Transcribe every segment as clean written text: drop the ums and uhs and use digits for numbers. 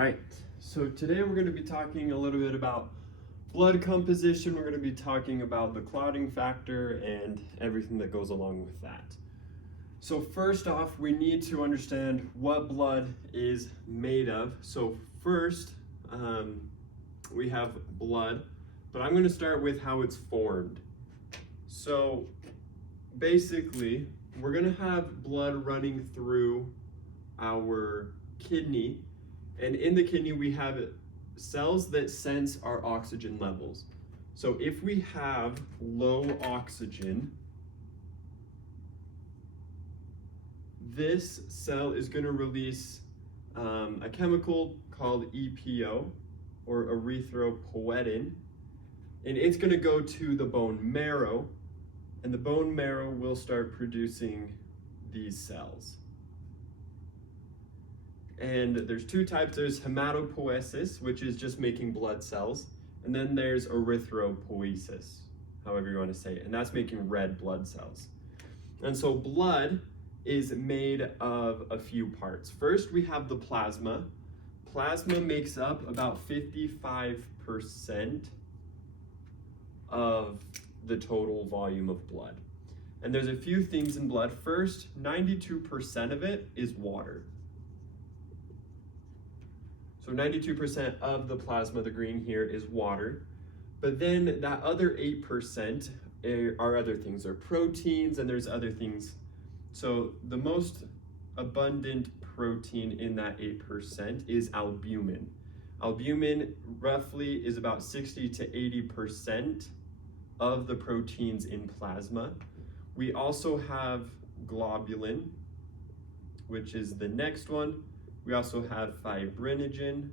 Alright, so today we're going to be talking a little bit about blood composition. We're going to be talking about the clotting factor and everything that goes along with that. So first off, we need to understand what blood is made of. So first, we have blood, but I'm going to start with how it's formed. So basically, we're going to have blood running through our kidney, and in the kidney we have cells that sense our oxygen levels. So if we have low oxygen, this cell is going to release a chemical called EPO, or erythropoietin, and it's going to go to the bone marrow, and the bone marrow will start producing these cells. And there's two types. There's hematopoiesis, which is just making blood cells, and then there's erythropoiesis, however you want to say it, and that's making red blood cells. And so blood is made of a few parts. First, we have the plasma. Plasma makes up about 55% of the total volume of blood. And there's a few things in blood. First, 92% of it is water. So 92% of the plasma, the green here, is water. But then that other 8% are other things. They're proteins and there's other things. So the most abundant protein in that 8% is albumin. Albumin roughly is about 60 to 80% of the proteins in plasma. We also have globulin, which is the next one. We also have fibrinogen.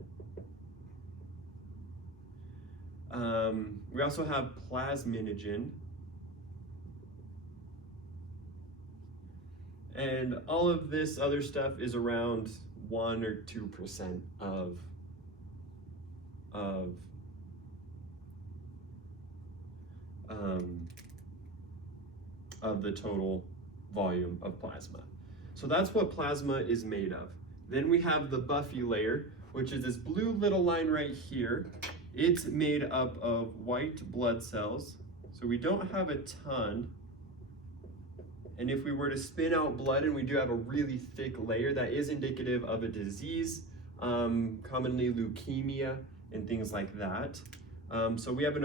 We also have plasminogen. And all of this other stuff is around 1 or 2% of the total volume of plasma. So that's what plasma is made of. Then we have the buffy layer, which is this blue little line right here. It's made up of white blood cells. So we don't have a ton. And if we were to spin out blood and we do have a really thick layer, that is indicative of a disease, commonly leukemia and things like that. So we have we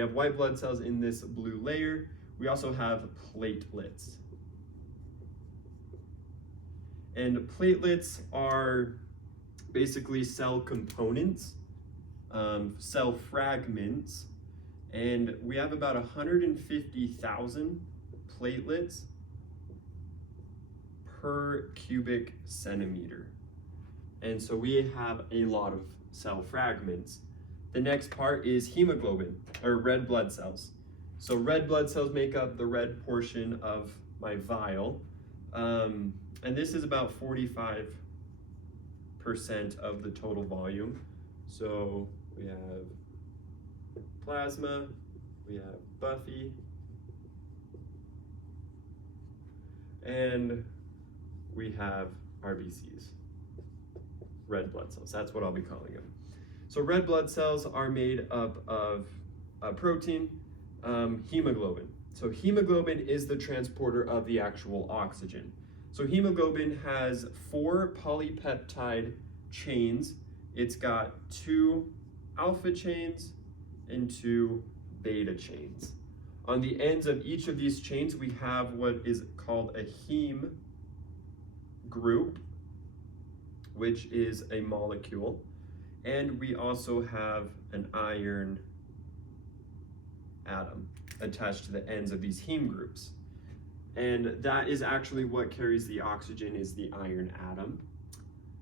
have white blood cells in this blue layer. We also have platelets. And platelets are basically cell components, cell fragments, and we have about 150,000 platelets per cubic centimeter. And so we have a lot of cell fragments. The next part is hemoglobin, or red blood cells. So red blood cells make up the red portion of my vial. And this is about 45% of the total volume. So we have plasma, we have buffy, and we have RBCs, red blood cells. That's what I'll be calling them. So red blood cells are made up of a protein, hemoglobin. So hemoglobin is the transporter of the actual oxygen. So hemoglobin has 4 polypeptide chains. It's got 2 alpha chains and 2 beta chains. On the ends of each of these chains, we have what is called a heme group, which is a molecule. And we also have an iron atom attached to the ends of these heme groups. And that is actually what carries the oxygen, is the iron atom.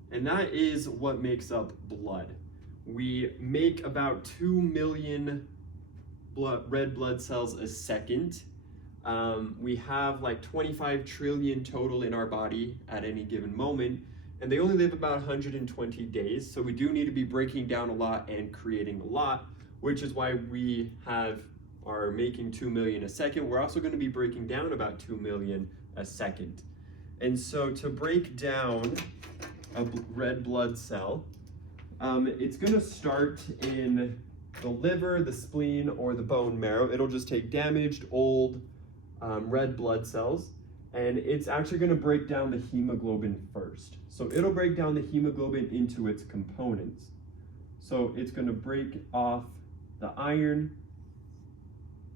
And that is what makes up blood. We make about 2 million red blood cells a second. We have like 25 trillion total in our body at any given moment, and they only live about 120 days. So we do need to be breaking down a lot and creating a lot, which is why we are making 2 million a second. We're also going to be breaking down about 2 million a second. And so to break down a red blood cell, it's going to start in the liver, the spleen, or the bone marrow. It'll just take damaged, old red blood cells, and it's actually going to break down the hemoglobin first. So it'll break down the hemoglobin into its components. So it's going to break off the iron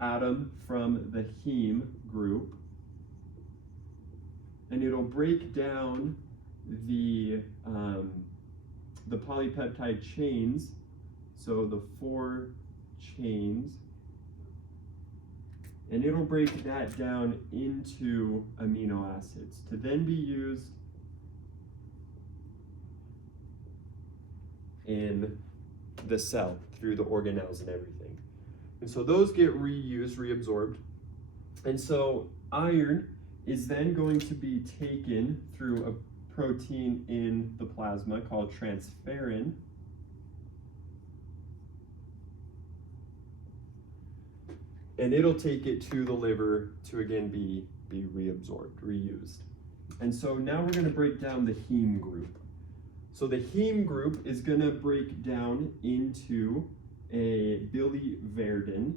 atom from the heme group, and it'll break down the polypeptide chains, so the 4 chains, and it'll break that down into amino acids to then be used in the cell through the organelles and everything. And so those get reused, reabsorbed. And so iron is then going to be taken through a protein in the plasma called transferrin. And it'll take it to the liver to again be reabsorbed, reused. And so now we're going to break down the heme group. So the heme group is going to break down into a biliverdin.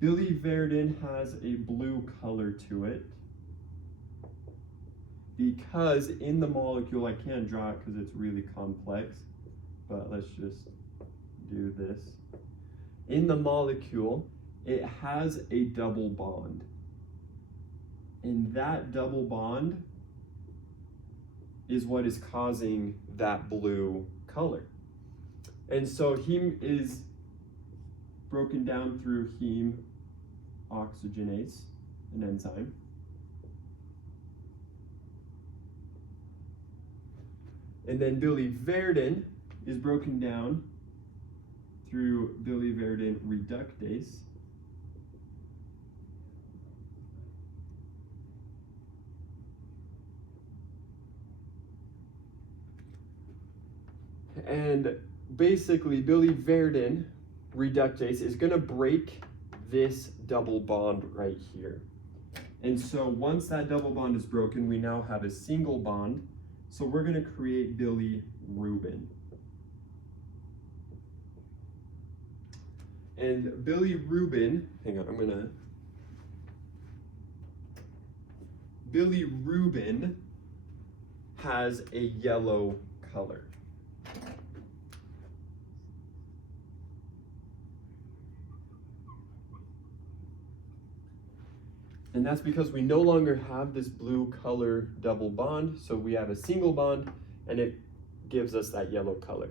Biliverdin has a blue color to it because in the molecule, I can't draw it because it's really complex, but let's just do this. In the molecule, it has a double bond. And that double bond is what is causing that blue color. And so heme is broken down through heme oxygenase, an enzyme. And then biliverdin is broken down through biliverdin reductase. And basically, biliverdin reductase is going to break this double bond right here. And so once that double bond is broken, we now have a single bond. So we're going to create bilirubin. And bilirubin, hang on, bilirubin has a yellow color. And that's because we no longer have this blue color double bond, so we have a single bond, and it gives us that yellow color.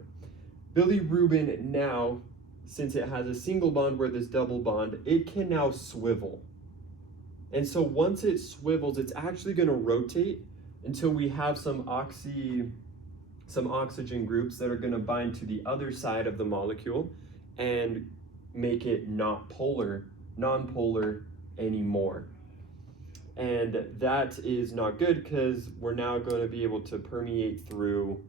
Bilirubin now, since it has a single bond where this double bond, it can now swivel. And so once it swivels, it's actually going to rotate until we have some oxygen groups that are going to bind to the other side of the molecule and make it not non-polar anymore. And that is not good because we're now going to be able to permeate through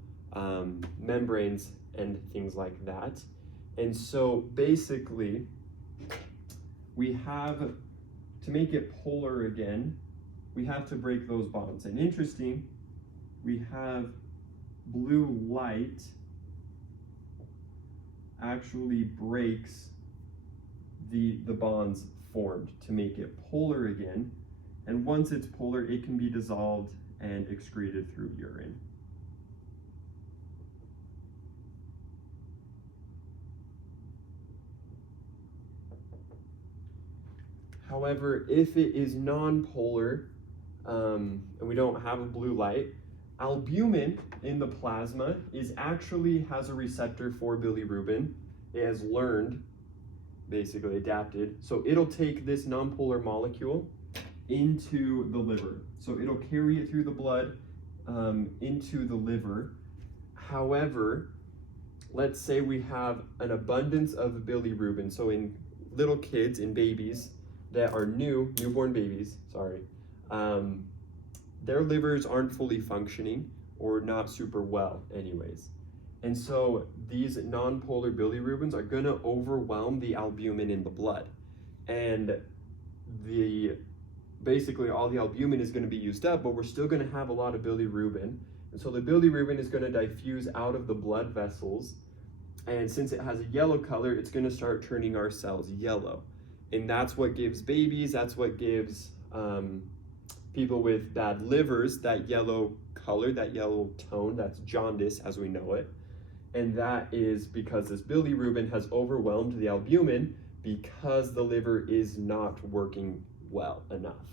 membranes and things like that. And so basically, we have, to make it polar again, we have to break those bonds. And interesting, we have blue light actually breaks the bonds formed to make it polar again. And once it's polar, it can be dissolved and excreted through urine. However, if it is non-polar and we don't have a blue light, albumin in the plasma has a receptor for bilirubin. It has learned, basically adapted. So it'll take this non-polar molecule into the liver. So it'll carry it through the blood into the liver. However, let's say we have an abundance of bilirubin. So in little kids, in babies that are newborn babies, their livers aren't fully functioning or not super well anyways. And so these non-polar bilirubins are going to overwhelm the albumin in the blood. And the basically all the albumin is going to be used up, but we're still going to have a lot of bilirubin. And so the bilirubin is going to diffuse out of the blood vessels. And since it has a yellow color, it's going to start turning our cells yellow. And that's what gives babies, that's what gives people with bad livers that yellow color, that yellow tone, that's jaundice as we know it. And that is because this bilirubin has overwhelmed the albumin because the liver is not working well enough.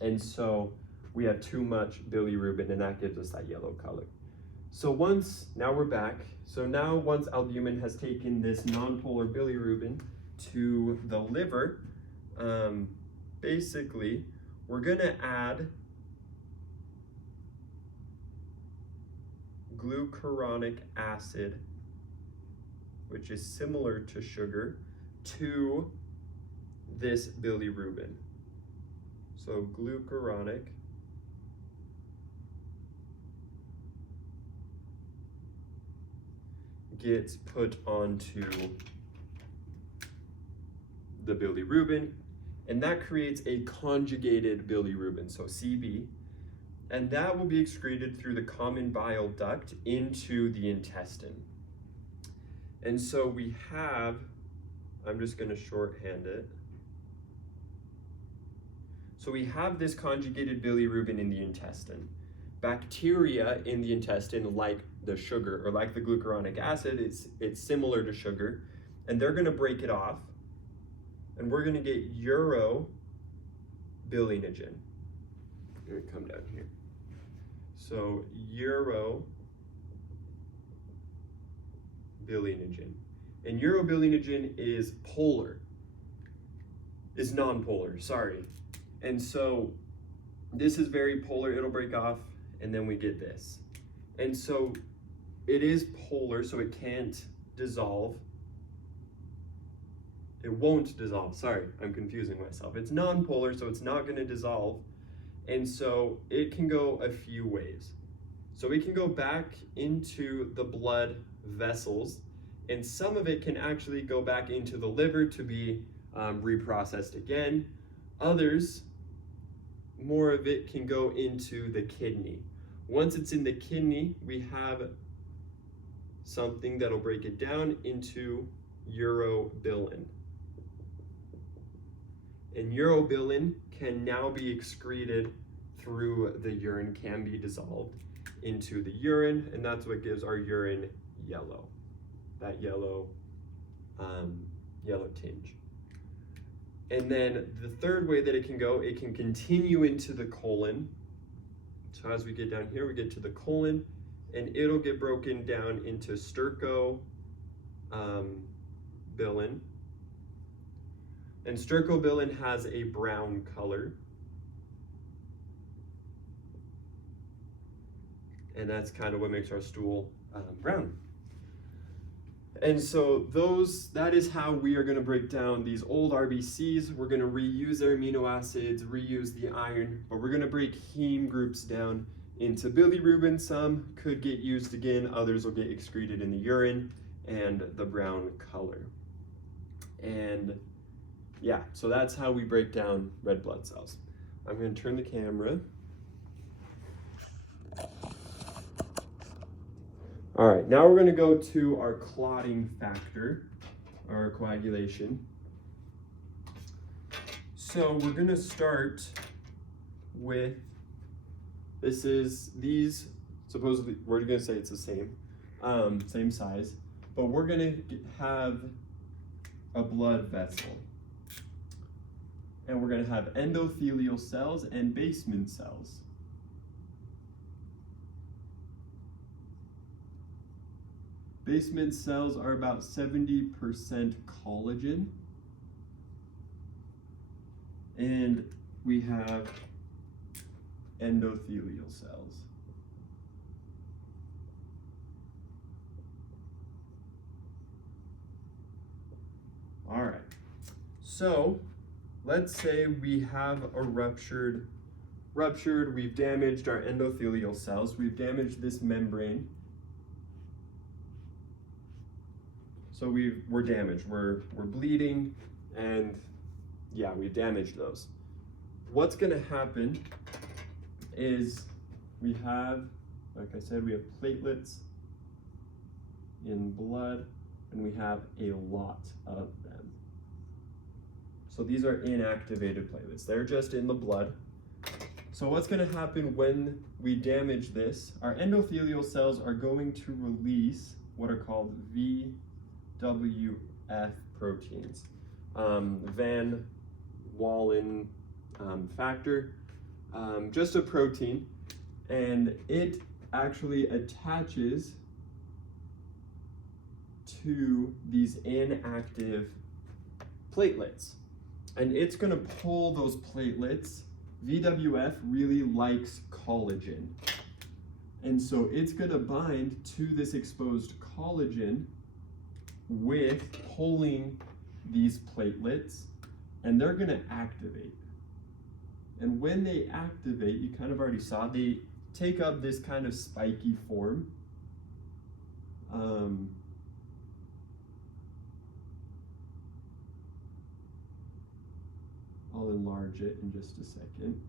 And so we have too much bilirubin, and that gives us that yellow color. So now we're back. So now once albumin has taken this nonpolar bilirubin to the liver, basically we're gonna add glucuronic acid, which is similar to sugar, to this bilirubin. So glucuronic gets put onto the bilirubin, and that creates a conjugated bilirubin, so CB, and that will be excreted through the common bile duct into the intestine. And so we have, I'm just going to shorthand it. So we have this conjugated bilirubin in the intestine. Bacteria in the intestine, like the sugar or like the glucuronic acid, it's similar to sugar, and they're going to break it off, and we're going to get urobilinogen. I'm going to come down here. So urobilinogen. And urobilinogen is non-polar, sorry. And so this is very polar, it'll break off, and then we get this. And so it is polar, so it can't dissolve. It won't dissolve, sorry, I'm confusing myself. It's non-polar, so it's not gonna dissolve. And so it can go a few ways. So it can go back into the blood vessels, and some of it can actually go back into the liver to be reprocessed again. Others, more of it can go into the kidney. Once it's in the kidney, we have something that'll break it down into urobilin. And urobilin can now be excreted through the urine, can be dissolved into the urine, and that's what gives our urine yellow, that yellow tinge. And then the third way that it can continue into the colon. So as we get down here, we get to the colon, and it'll get broken down into stercobilin. And stercobilin has a brown color. And that's kind of what makes our stool brown. And so that is how we are going to break down these old RBCs. We're going to reuse their amino acids, reuse the iron, but we're going to break heme groups down into bilirubin. Some could get used again, others will get excreted in the urine and the brown color. And yeah, so that's how we break down red blood cells. I'm going to turn the camera. All right, now we're going to go to our clotting factor, our coagulation. So we're going to start with, supposedly, we're going to say it's the same size, but we're going to have a blood vessel. And we're going to have endothelial cells and basement cells. Basement cells are about 70% collagen. And we have endothelial cells. All right, so let's say we have a ruptured, we've damaged our endothelial cells, we've damaged this membrane. So we're damaged, we're bleeding, and yeah, we've damaged those. what's going to happen is we have, like I said, we have platelets in blood, and we have a lot of them. So these are inactivated platelets. They're just in the blood. So what's going to happen when we damage this? Our endothelial cells are going to release what are called VWF proteins. Van Walen factor, just a protein, and it actually attaches to these inactive platelets, and it's going to pull those platelets. VWF really likes collagen, and so it's going to bind to this exposed collagen with pulling these platelets, and they're going to activate. And when they activate, you kind of already saw, they take up this kind of spiky form. I'll enlarge it in just a second.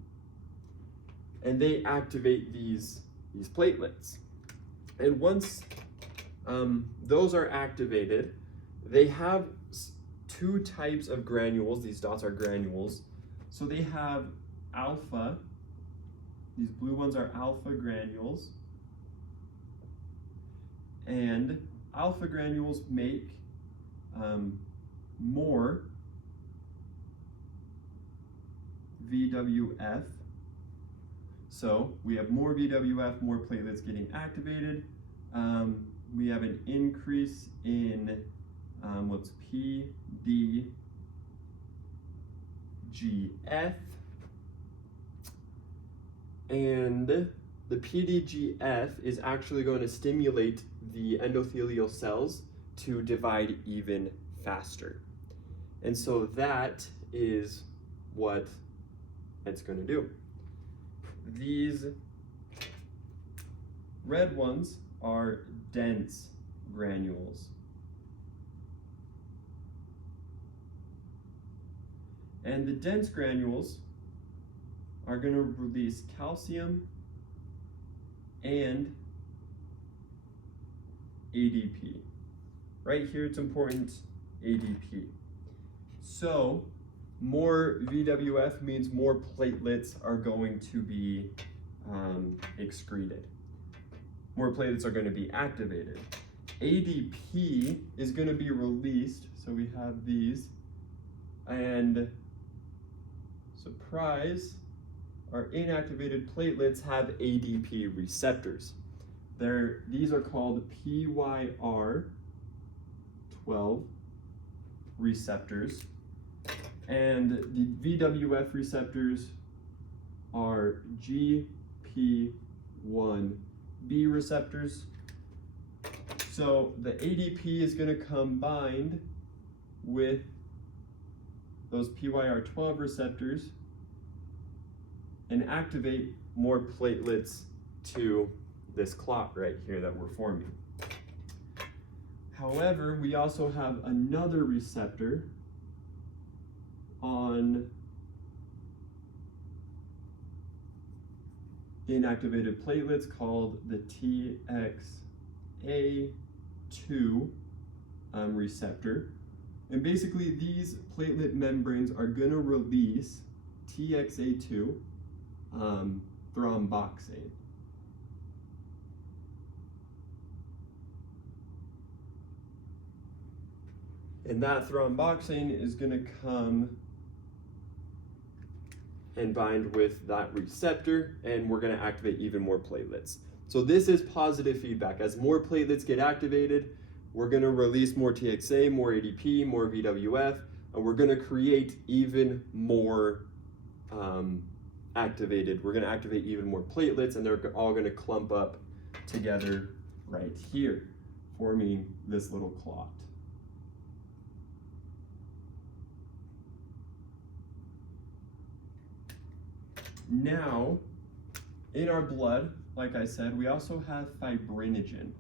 And they activate these platelets. And once those are activated, they have two types of granules. These dots are granules. So they have alpha. These blue ones are alpha granules. And alpha granules make more VWF. So we have more VWF, more platelets getting activated. We have an increase in what's PDGF. And the PDGF is actually going to stimulate the endothelial cells to divide even faster. And so that is what it's going to do. These red ones are dense granules. And the dense granules are going to release calcium and ADP. Right here it's important, ADP. So more VWF means more platelets are going to be excreted. More platelets are going to be activated. ADP is going to be released, so we have these, and surprise, our inactivated platelets have ADP receptors. These are called PYR12 receptors, and the VWF receptors are GP1B receptors. So the ADP is going to combine with those PYR12 receptors and activate more platelets to this clot right here that we're forming. However, we also have another receptor on inactivated platelets called the TXA2 receptor. And basically these platelet membranes are going to release TXA2 thromboxane. And that thromboxane is going to come and bind with that receptor, and we're going to activate even more platelets. So this is positive feedback. As more platelets get activated, we're going to release more TXA, more ADP, more VWF, and we're going to create even more activated. We're going to activate even more platelets, and they're all going to clump up together right here, forming this little clot. Now, in our blood, like I said, we also have fibrinogen.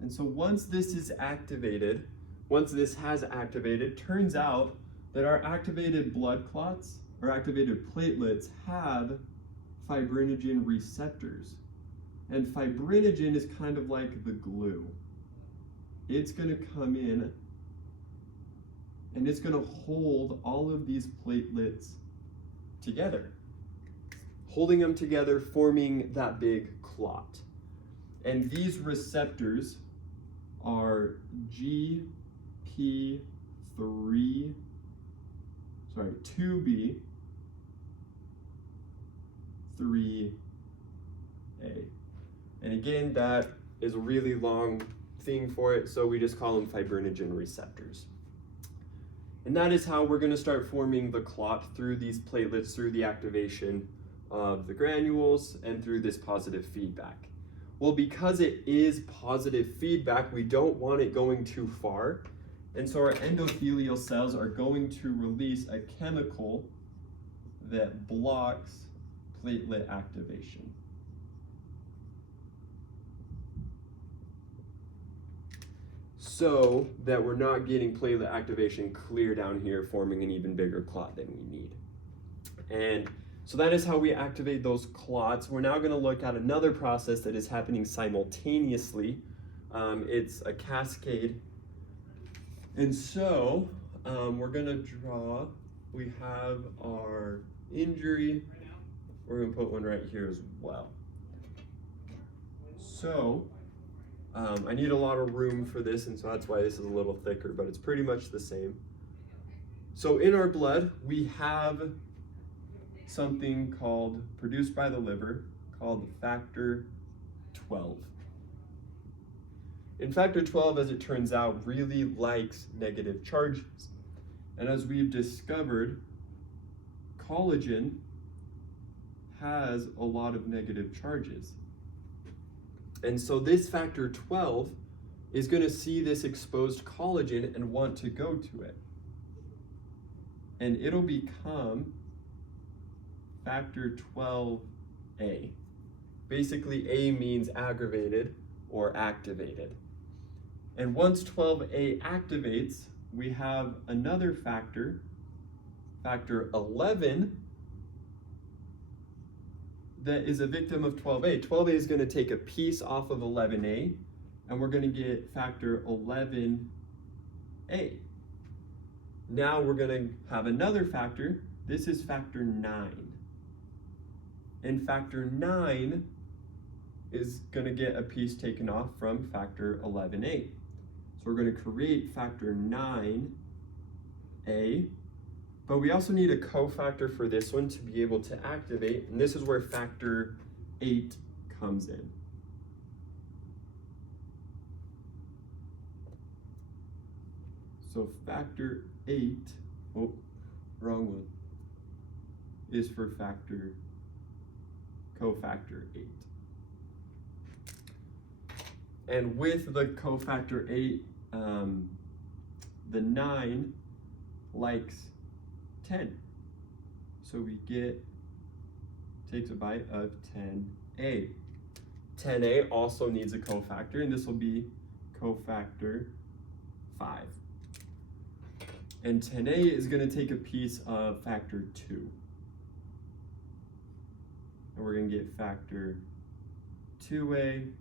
And so once this is activated, once this has activated, turns out that our activated blood clots or activated platelets have fibrinogen receptors. And fibrinogen is kind of like the glue. It's going to come in and it's going to hold all of these platelets together, holding them together, forming that big clot. And these receptors are GP3, 2B, 3A. And again, that is a really long thing for it, so we just call them fibrinogen receptors. And that is how we're going to start forming the clot through these platelets, through the activation of the granules, and through this positive feedback. Well, because it is positive feedback, we don't want it going too far. And so our endothelial cells are going to release a chemical that blocks platelet activation. So that we're not getting platelet activation clear down here, forming an even bigger clot than we need. And so that is how we activate those clots. We're now going to look at another process that is happening simultaneously. It's a cascade. And so we're going to draw, we have our injury. We're going to put one right here as well. So I need a lot of room for this, and so that's why this is a little thicker, but it's pretty much the same. So in our blood, we have something called, produced by the liver, called factor 12. And factor 12, as it turns out, really likes negative charges. And as we've discovered, collagen has a lot of negative charges. And so this factor 12 is going to see this exposed collagen and want to go to it. And it'll become factor 12A. Basically, A means aggravated or activated. And once 12A activates, we have another factor, factor 11, that is a victim of 12A. 12A is going to take a piece off of 11A, and we're going to get factor 11A. Now we're going to have another factor. This is factor 9. And factor 9 is going to get a piece taken off from factor 11A. So we're going to create factor 9A. But we also need a cofactor for this one to be able to activate, and this is where factor 8 comes in. So factor 8, oh, wrong one, is for cofactor 8. And with the cofactor 8, the 9 likes 10. So we takes a bite of 10A. 10A also needs a cofactor, and this will be cofactor 5. And 10A is going to take a piece of factor 2. And we're going to get factor 2A, and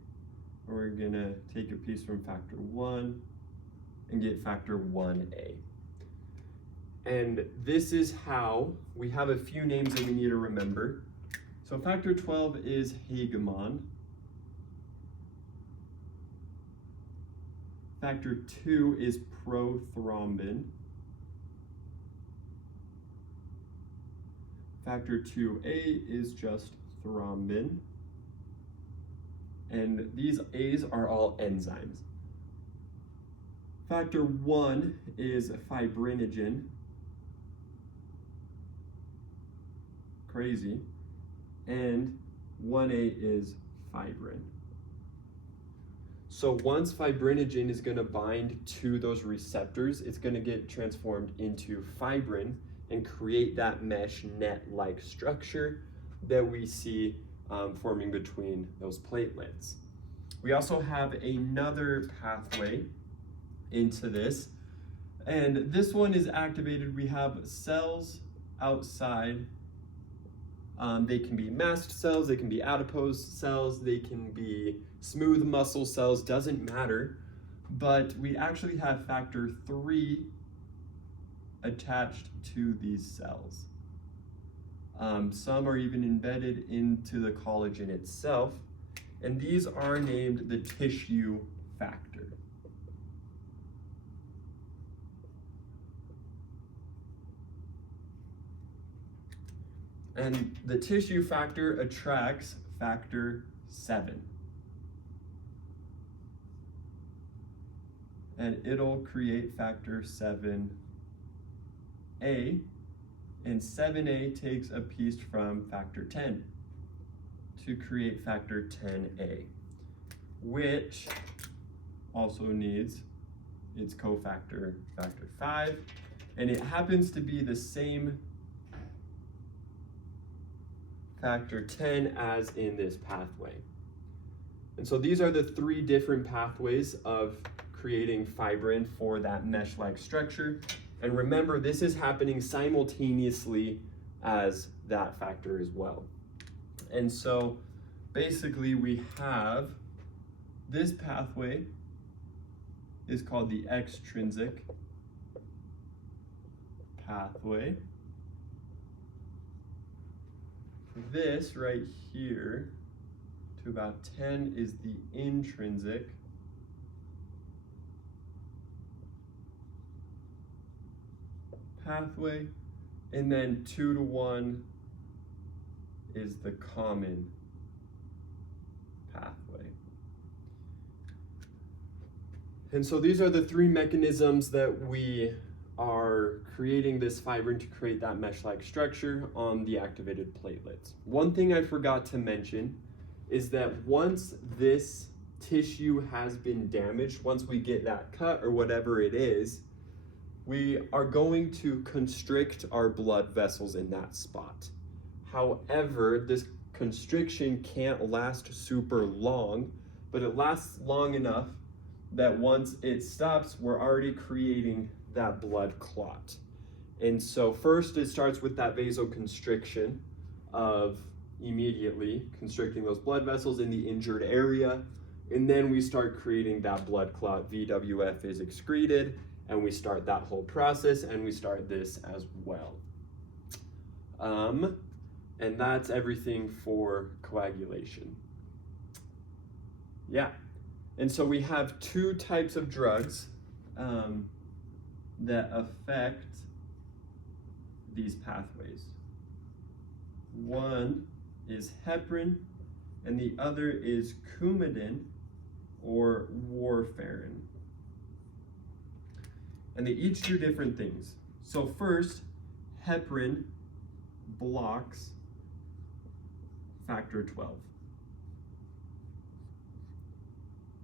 we're going to take a piece from factor 1 and get factor 1A. And this is how we have a few names that we need to remember. So factor 12 is hegemon. Factor 2 is prothrombin. Factor 2A is just thrombin. And these A's are all enzymes. Factor 1 is fibrinogen. Crazy. And 1A is fibrin. So once fibrinogen is going to bind to those receptors, it's going to get transformed into fibrin and create that mesh net-like structure that we see forming between those platelets. We also have another pathway into this And this one is activated. We have cells outside. They can be mast cells, they can be adipose cells, they can be smooth muscle cells, doesn't matter. But we actually have factor 3 attached to these cells. Some are even embedded into the collagen itself, and these are named the tissue factor. And the tissue factor attracts factor 7. And it'll create factor 7A, and 7A takes a piece from factor 10 to create factor 10A, which also needs its cofactor, factor 5, and it happens to be the same factor 10 as in this pathway. And so these are the 3 different pathways of creating fibrin for that mesh-like structure. And remember, this is happening simultaneously as that factor as well. And so basically we have this pathway is called the extrinsic pathway. This right here to about 10 is the intrinsic. Pathway, and then 2 to 1 is the common pathway. And so these are the 3 mechanisms that we are creating this fibrin to create that mesh-like structure on the activated platelets. One thing I forgot to mention is that once this tissue has been damaged, once we get that cut or whatever it is, we are going to constrict our blood vessels in that spot. However, this constriction can't last super long, but it lasts long enough that once it stops, we're already creating that blood clot. And so first it starts with that vasoconstriction of immediately constricting those blood vessels in the injured area, and then we start creating that blood clot. VWF is excreted, and we start that whole process, and we start this as well. And that's everything for coagulation. Yeah, and so we have 2 types of drugs that affect these pathways. One is heparin, and the other is Coumadin or warfarin. And they each do different things. So first, heparin blocks factor 12.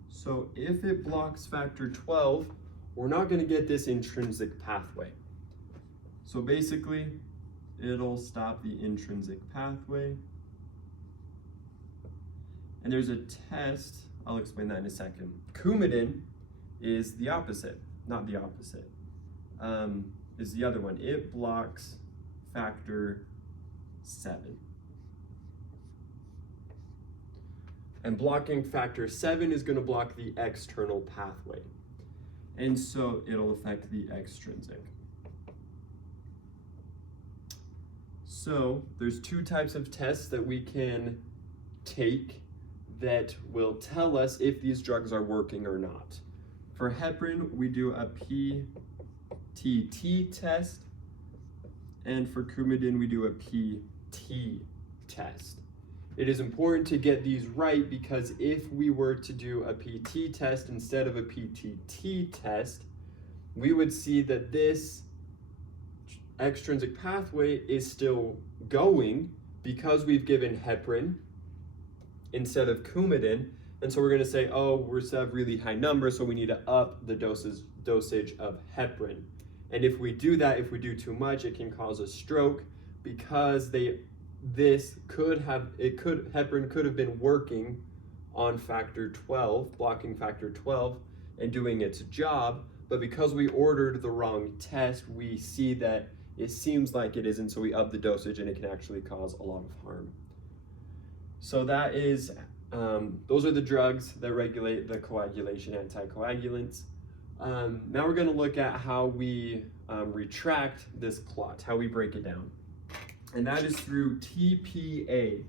So if it blocks factor 12, we're not going to get this intrinsic pathway. So basically, it'll stop the intrinsic pathway. And there's a test, I'll explain that in a second. Coumadin is the opposite, not the opposite, is the other one. It blocks factor 7. And blocking factor 7 is going to block the external pathway. And so it'll affect the extrinsic. So there's 2 types of tests that we can take that will tell us if these drugs are working or not. For heparin, we do a PTT test, and for Coumadin, we do a PT test. It is important to get these right because if we were to do a PT test instead of a PTT test, we would see that this extrinsic pathway is still going because we've given heparin instead of Coumadin. And so we're going to say, oh, we're set really high numbers, so we need to up the dosage of heparin. And if we do that, if we do too much, it can cause a stroke because heparin could have been working on factor 12, blocking factor 12 and doing its job, but because we ordered the wrong test, we see that it seems like it isn't, so we up the dosage and it can actually cause a lot of harm. So that is, those are the drugs that regulate the coagulation, anticoagulants. Now we're going to look at how we retract this clot, how we break it down. And that is through TPA,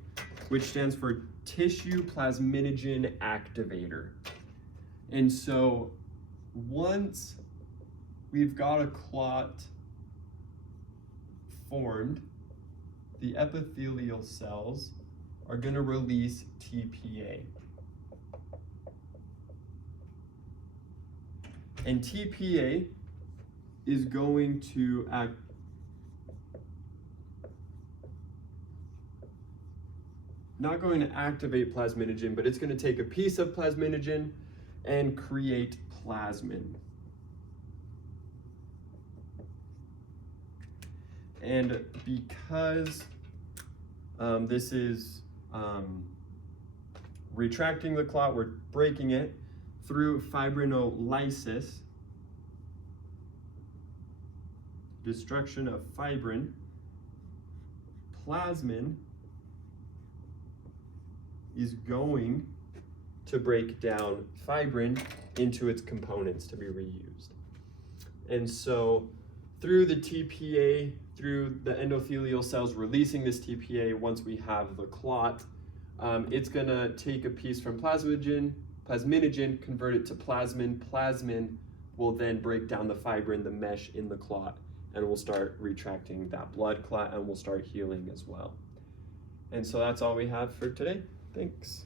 which stands for tissue plasminogen activator. And so once we've got a clot formed, the epithelial cells are going to release TPA. And TPA is going to act not going to activate plasminogen, but it's going to take a piece of plasminogen and create plasmin. And because this is retracting the clot, we're breaking it through fibrinolysis, destruction of fibrin, plasmin is going to break down fibrin into its components to be reused. And so through the TPA, through the endothelial cells releasing this TPA, once we have the clot, it's gonna take a piece from plasminogen, convert it to plasmin. Plasmin will then break down the fibrin, the mesh in the clot, and we'll start retracting that blood clot and we'll start healing as well. And so that's all we have for today. Thanks.